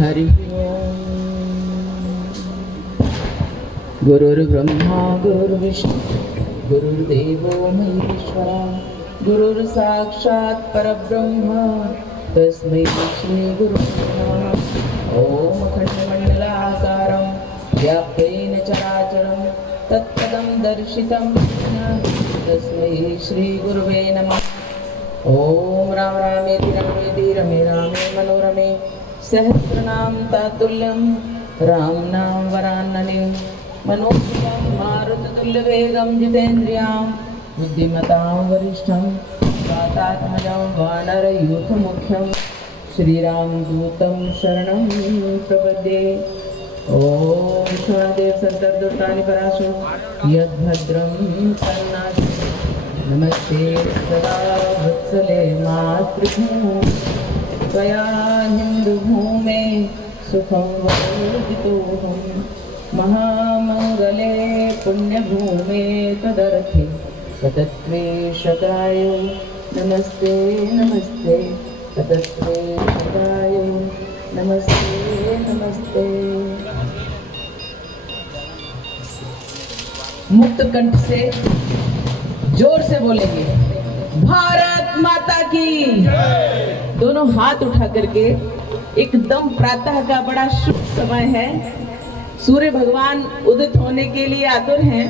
हरि ओम। गुरुर्ब्रह्मा गुरुर्विष्णु गुरुर्देवो महेश्वरा गुरुर्साक्षात् परब्रह्म तस्मै श्री गुरुवे नमः। ओम अखंडमंडलाकारं व्याप्तेन चराचरं तत्पदं दर्शितं येन तस्मै श्री गुरुवे नमः। ओम राम रामेति रमेति रमे रामे मनोरमे सहस्रनाम तातुल्यं राम नाम वरानने मनोजवं मारुततुल्यवेगं जितेन्द्रियां बुद्धिमतां वरिष्ठं वातात्मजं वानरयूथमुख्यं श्रीरामदूतं शरणं प्रपद्ये। ओम विश्वदेव संतर्दुष्टानि पराशु यद्भद्रं कर्णासि नमस्ते सदा वत्सले मातृभूमि त्वया हिन्दुभूमे सुखं वर्धितोऽहं महामङ्गले पुण्यभूमे तदर्थे ततत्त्वेषकाय नमस्ते नमस्ते ततत्त्वेषकाय नमस्ते नमस्ते। मुक्त कंठ से जोर से बोलेंगे भारत माता की। दोनों हाथ उठा करके एकदम प्रातः का बड़ा शुभ समय है। सूर्य भगवान उदित होने के लिए आतुर हैं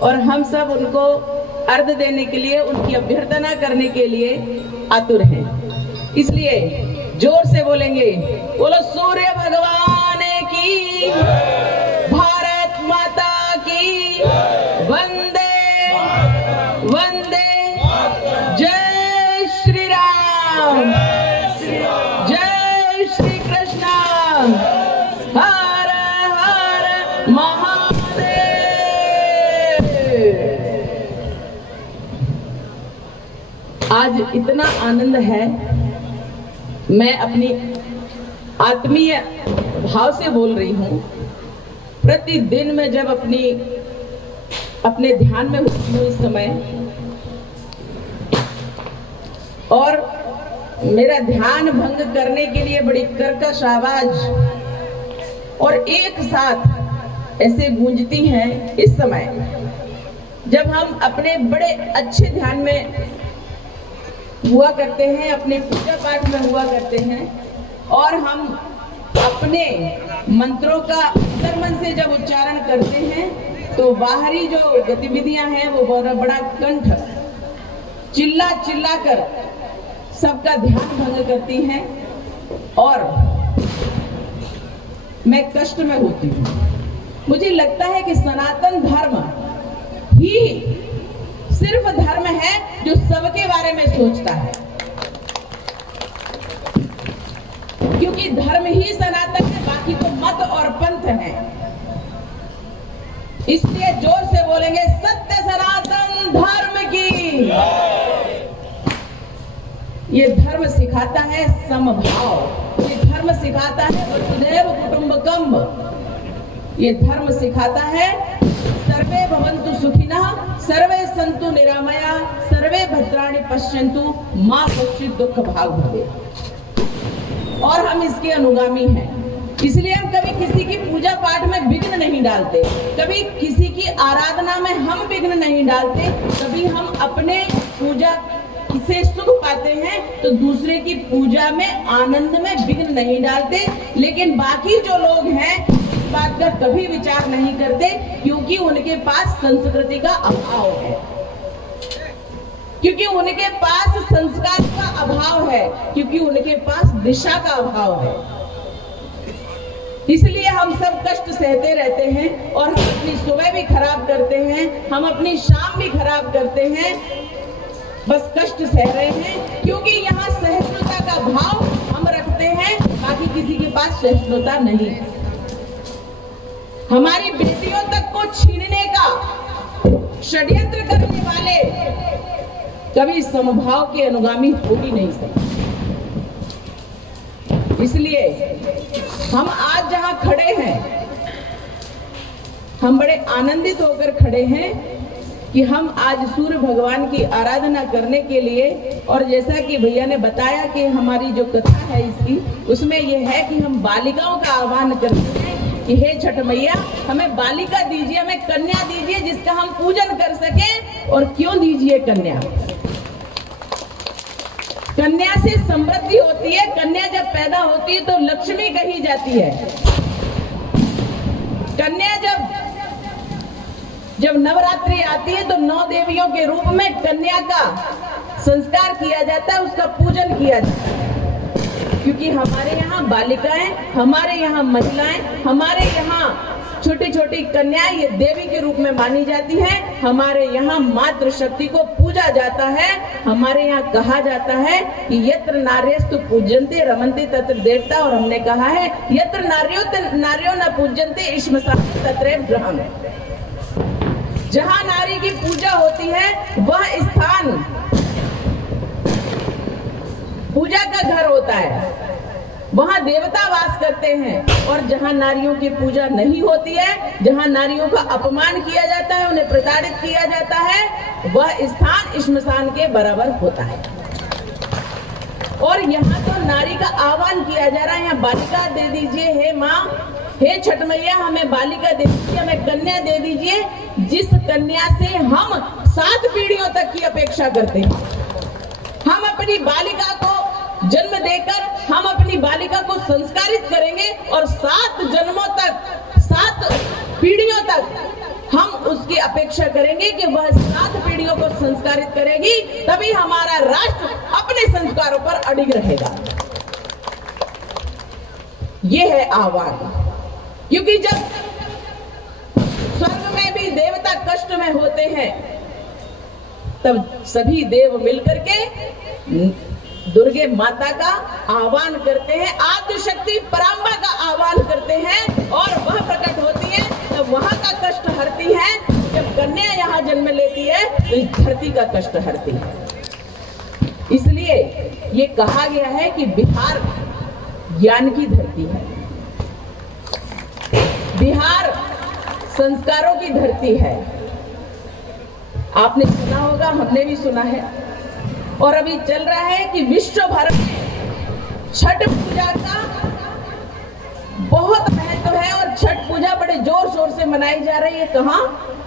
और हम सब उनको अर्घ देने के लिए, उनकी अभ्यर्थना करने के लिए आतुर हैं। इसलिए जोर से बोलेंगे, बोलो सूर्य भगवान की, भारत माता की, वंदे वंदे, जय श्री राम, जय श्री कृष्ण, हर हर महादेव। आज इतना आनंद है, मैं अपनी आत्मीय भाव से बोल रही हूँ। प्रतिदिन मैं जब अपने ध्यान में होती हूँ इस समय, और मेरा ध्यान भंग करने के लिए बड़ी कर्कश आवाज और एक साथ ऐसे गूंजती हैं इस समय, जब हम अपने बड़े अच्छे ध्यान में हुआ करते हैं, अपने पूजा पाठ में हुआ करते हैं, और हम अपने मंत्रों का अंतर्मन से जब उच्चारण करते हैं तो बाहरी जो गतिविधियां हैं वो बहुत बड़ा कंठ चिल्ला चिल्ला कर सबका ध्यान भंग करती हैं और मैं कष्ट में होती हूँ। मुझे लगता है कि सनातन धर्म ही सिर्फ धर्म है जो सबके बारे में सोचता है, क्योंकि धर्म ही सनातन है, बाकी तो मत और पंथ है। इसलिए जोर से बोलेंगे, सत्य सनातन धर्म की। ये धर्म सिखाता है समभाव, ये धर्म सिखाता है वसुधैव कुटुंबकम, ये धर्म सिखाता है सर्वे भवन्तु सुखिनः सर्वे सन्तु निरामया सर्वे भद्राणि पश्यन्तु मां कश्चित् दुःख भाग् भवेत्। और हम इसके अनुगामी हैं, इसलिए हम कभी किसी की पूजा पाठ में विघ्न नहीं डालते, कभी किसी की आराधना में हम विघ्न नहीं डालते, कभी हम अपने पूजा से सुख पाते हैं तो दूसरे की पूजा में आनंद में विघ्न नहीं डालते। लेकिन बाकी जो लोग हैं इस बात का कभी विचार नहीं करते, क्योंकि उनके पास संस्कृति का अभाव है, क्योंकि उनके पास संस्कार का अभाव है, क्योंकि उनके पास दिशा का अभाव है। इसलिए हम सब कष्ट सहते रहते हैं और हम अपनी सुबह भी खराब करते हैं, हम अपनी शाम भी खराब करते हैं, बस कष्ट सह रहे हैं, क्योंकि यहाँ सहिष्णुता का भाव हम रखते हैं, बाकी किसी के पास सहिष्णुता नहीं। हमारी बेटियों तक को छीनने का षड्यंत्र करने वाले कभी समभाव के अनुगामी हो ही नहीं सकते। इसलिए हम आज जहां खड़े हैं, हम बड़े आनंदित होकर खड़े हैं, कि हम आज सूर्य भगवान की आराधना करने के लिए, और जैसा कि भैया ने बताया कि हमारी जो कथा है इसकी, उसमें यह है कि हम बालिकाओं का आह्वान करते हैं कि हे छठ मैया, हमें बालिका दीजिए, हमें कन्या दीजिए जिसका हम पूजन कर सकें। और क्यों दीजिए कन्या? कन्या से समृद्धि होती है। कन्या जब पैदा होती है तो लक्ष्मी कही जाती है। कन्या जब नवरात्रि आती है तो 9 देवियों के रूप में कन्या का संस्कार किया जाता है, उसका पूजन किया जाता है। क्योंकि हमारे यहाँ बालिकाएं, हमारे यहाँ महिलाएं, हमारे यहाँ छोटी छोटी कन्याएं ये देवी के रूप में मानी जाती हैं। हमारे यहाँ मातृ शक्ति को पूजा जाता है। हमारे यहाँ कहा जाता है कि यत्र नार्यस्तु पूज्यन्ते रमन्ते तत्र देवता, और हमने कहा है यत्र नार्यो न पूज्यन्ते श्मशान तत्रैव गृहम्। जहाँ नारी की पूजा होती है वह स्थान पूजा का घर होता है, वहां देवता वास करते हैं। और जहां नारियों की पूजा नहीं होती है, जहां नारियों का अपमान किया जाता है, उन्हें प्रताड़ित किया जाता है, वह स्थान श्मशान के बराबर होता है। और यहाँ तो नारी का आह्वान किया जा रहा है, यहाँ बालिका दे दीजिए हे माँ, हे छठ मैया, हमें बालिका दे दीजिए, हमें कन्या दे दीजिए, जिस कन्या से हम 7 पीढ़ियों तक की अपेक्षा करते हैं। हम अपनी बालिका को जन्म देकर हम अपनी बालिका को संस्कारित करेंगे और 7 जन्मों तक, 7 पीढ़ियों तक हम उसकी अपेक्षा करेंगे कि वह 7 पीढ़ियों को संस्कारित करेगी, तभी हमारा राष्ट्र अपने संस्कारों पर अडिग रहेगा। ये है आह्वान। क्योंकि जब स्वर्ग में भी देवता कष्ट में होते हैं, तब सभी देव मिलकर के दुर्गे माता का आह्वान करते हैं, आद्य शक्ति परांबा का आह्वान करते हैं, और वह प्रकट होती है तब वहां का कष्ट हरती है। जब कन्या यहाँ जन्म लेती है तो इस धरती का कष्ट हरती है। इसलिए ये कहा गया है कि बिहार ज्ञान की धरती है, बिहार संस्कारों की धरती है। आपने सुना होगा, हमने भी सुना है, और अभी चल रहा है कि विश्व भर में छठ पूजा का बहुत महत्व है, और छठ पूजा बड़े जोर शोर से मनाई जा रही है। कहां?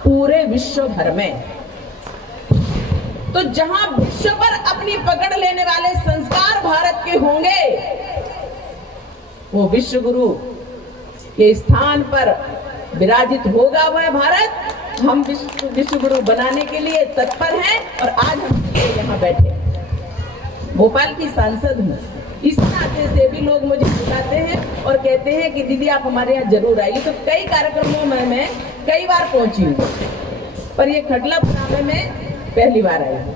पूरे विश्व भर में। तो जहां विश्व पर अपनी पकड़ लेने वाले संस्कार भारत के होंगे, वो विश्व गुरु के स्थान पर विराजित होगा वह भारत। हम विश्व गुरु बनाने के लिए तत्पर हैं, और आज हम यहाँ बैठे। भोपाल की सांसद हूँ, इस नाते से भी लोग मुझे बुलाते हैं और कहते हैं कि दीदी आप हमारे यहाँ जरूर आइए। तो कई कार्यक्रमों में मैं कई बार पहुंची हूँ, पर ये खटला पुराने में पहली बार आई हूँ।